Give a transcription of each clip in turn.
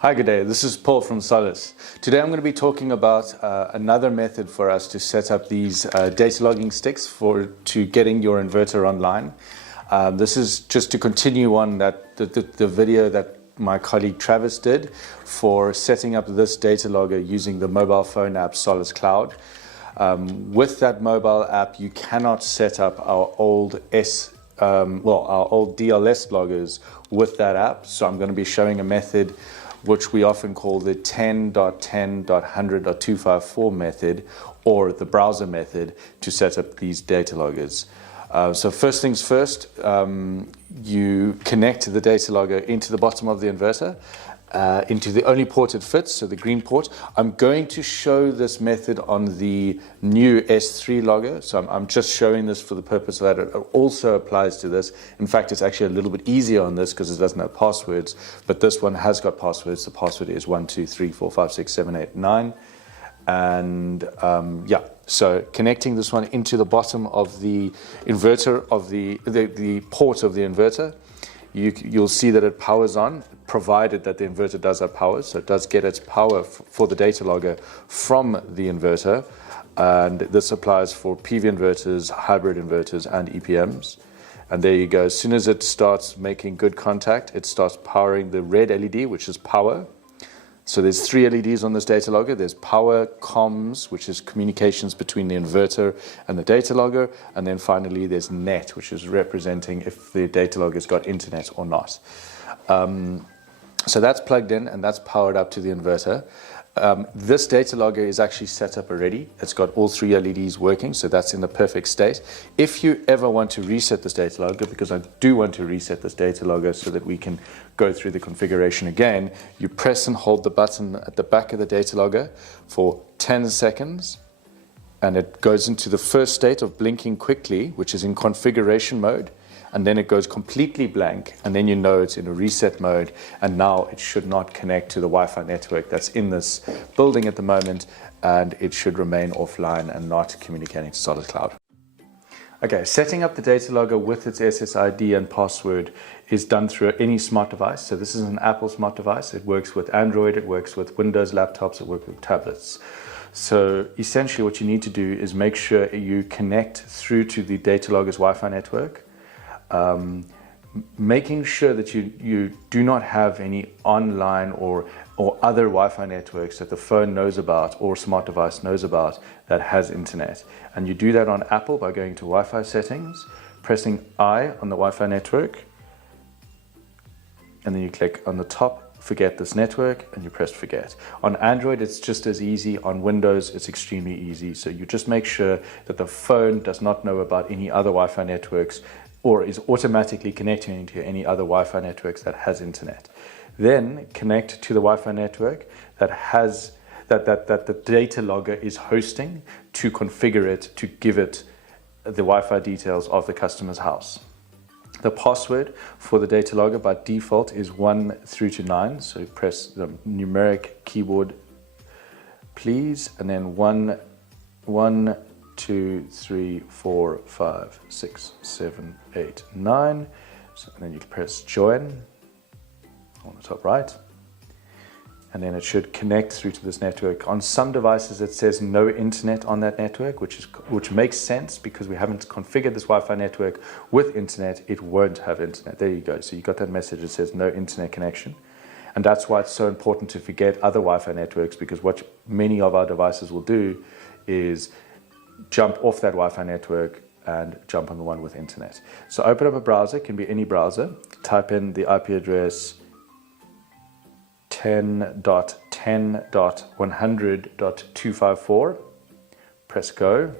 Hi, good day. This is Paul from Solace. Today I'm going to be talking about another method for us to set up these data logging sticks to getting your inverter online. This is just to continue on the video that my colleague Travis did for setting up this data logger using the mobile phone app Solace Cloud. With that mobile app, you cannot set up our old our old DLS loggers with that app. So I'm going to be showing a method which we often call the 10.10.100.254 method, or the browser method, to set up these data loggers. So first things first, you connect the data logger into the bottom of the inverter, into the only port it fits, so the green port. I'm going to show this method on the new S3 logger, so I'm just showing this for the purpose that it also applies to this. In fact, it's actually a little bit easier on this because it doesn't have passwords, but this one has got passwords. The password is 12345678 and yeah, so connecting this one into the bottom of the inverter of the port of the inverter, you'll see that it powers on, provided that the inverter does have power. So it does get its power for the data logger from the inverter, and this applies for PV inverters, hybrid inverters, and EPMs. And there you go. As soon as it starts making good contact, it starts powering the red LED, which is power. So there's three LEDs on this data logger. There's power, comms, which is communications between the inverter and the data logger. And then finally, there's net, which is representing if the data logger's got internet or not. So that's plugged in and that's powered up to the inverter. This data logger is actually set up already. It's got all three LEDs working, so that's in the perfect state. If you ever want to reset this data logger, because I do want to reset this data logger so that we can go through the configuration again, you press and hold the button at the back of the data logger for 10 seconds, and it goes into the first state of blinking quickly, which is in configuration mode. And then it goes completely blank, and then you know it's in a reset mode, and now it should not connect to the Wi-Fi network that's in this building at the moment, and it should remain offline and not communicating to Solace Cloud. Okay, setting up the data logger with its SSID and password is done through any smart device. So this is an Apple smart device. It works with Android, it works with Windows laptops, it works with tablets. So essentially what you need to do is make sure you connect through to the data logger's Wi-Fi network. Making sure that you do not have any online or other Wi-Fi networks that the phone knows about or smart device knows about that has internet. And you do that on Apple by going to Wi-Fi settings, pressing I on the Wi-Fi network, and then you click on the top, forget this network, and you press forget. On Android, it's just as easy. On Windows, it's extremely easy. So you just make sure that the phone does not know about any other Wi-Fi networks or is automatically connecting to any other Wi-Fi networks that has internet. Then connect to the Wi-Fi network that the data logger is hosting to configure it, to give it the Wi-Fi details of the customer's house. The password for the data logger by default is 1 through to 9. So press the numeric keyboard, please, and then 1, 2, 3, 4, 5, 6, 7, 8, 9. So, and then you press join on the top right. And then it should connect through to this network. On some devices it says no internet on that network, which makes sense because we haven't configured this Wi-Fi network with internet. It won't have internet. There you go. So you got that message that says no internet connection. And that's why it's so important to forget other Wi-Fi networks, because what many of our devices will do is jump off that Wi-Fi network and jump on the one with internet. So open up a browser, it can be any browser, type in the IP address 10.10.100.254, press go.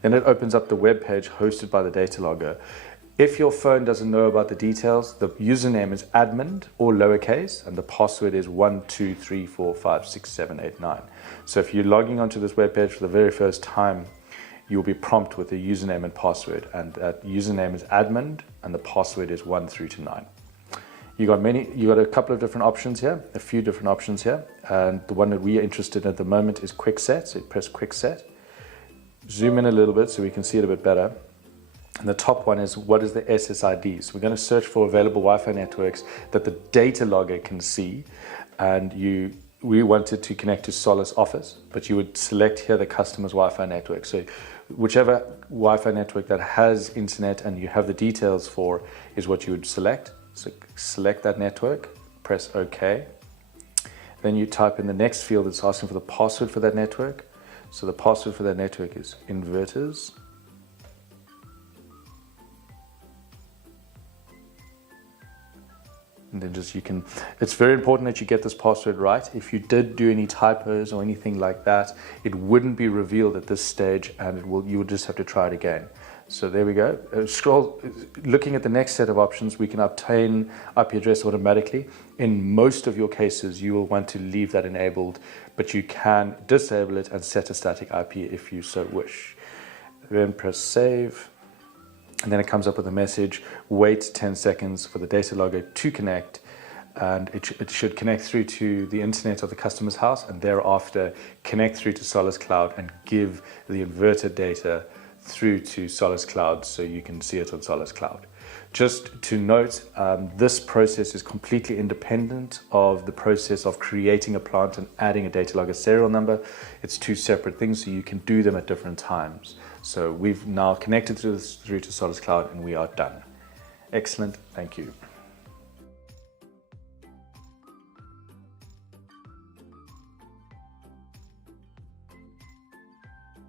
Then it opens up the web page hosted by the data logger. If your phone doesn't know about the details, the username is admin or lowercase, and the password is 12345678 So if you're logging onto this web page for the very first time, you'll be prompted with the username and password, and that username is admin and the password is 1 through to 9. You got a couple of different options here, a few different options here, and the one that we are interested in at the moment is quick set. So you press quick set, zoom in a little bit so we can see it a bit better. And the top one is, what is the SSID? So we're going to search for available Wi-Fi networks that the data logger can see. And we wanted to connect to Solace Office, but you would select here the customer's Wi-Fi network. So whichever Wi-Fi network that has internet and you have the details for is what you would select. So select that network, press OK. Then you type in the next field that's asking for the password for that network. So the password for that network is inverters. And then it's very important that you get this password right. If you did do any typos or anything like that, it wouldn't be revealed at this stage, and you would just have to try it again. So there we go. Looking at the next set of options, we can obtain IP address automatically. In most of your cases, you will want to leave that enabled, but you can disable it and set a static IP if you so wish. Then press save. And then it comes up with a message, wait 10 seconds for the data logger to connect, and it should connect through to the internet of the customer's house, and thereafter connect through to Solace Cloud and give the inverter data through to Solace Cloud so you can see it on Solace Cloud. Just to note, this process is completely independent of the process of creating a plant and adding a data logger serial number. It's two separate things, so you can do them at different times. So we've now connected through to Solace Cloud and we are done. Excellent, thank you.